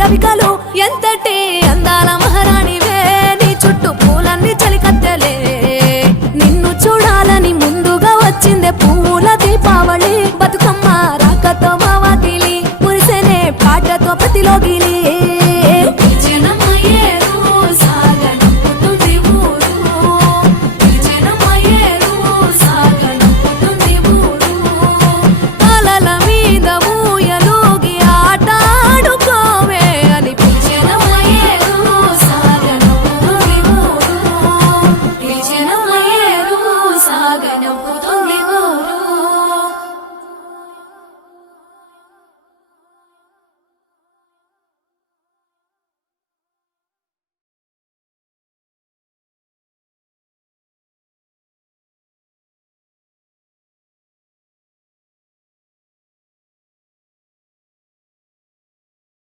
రవికలు ఎంతటి అందాల మహారాణివే నీ చుట్టూ పూలన్నీ చలికత్తెలే నిన్ను చూడాలని ముందుగా వచ్చిందే పూల దీపావళి బతుకమ్మ రాకతో మా వాకిలి మురిసెనే పాటతో ప్రతిలోకి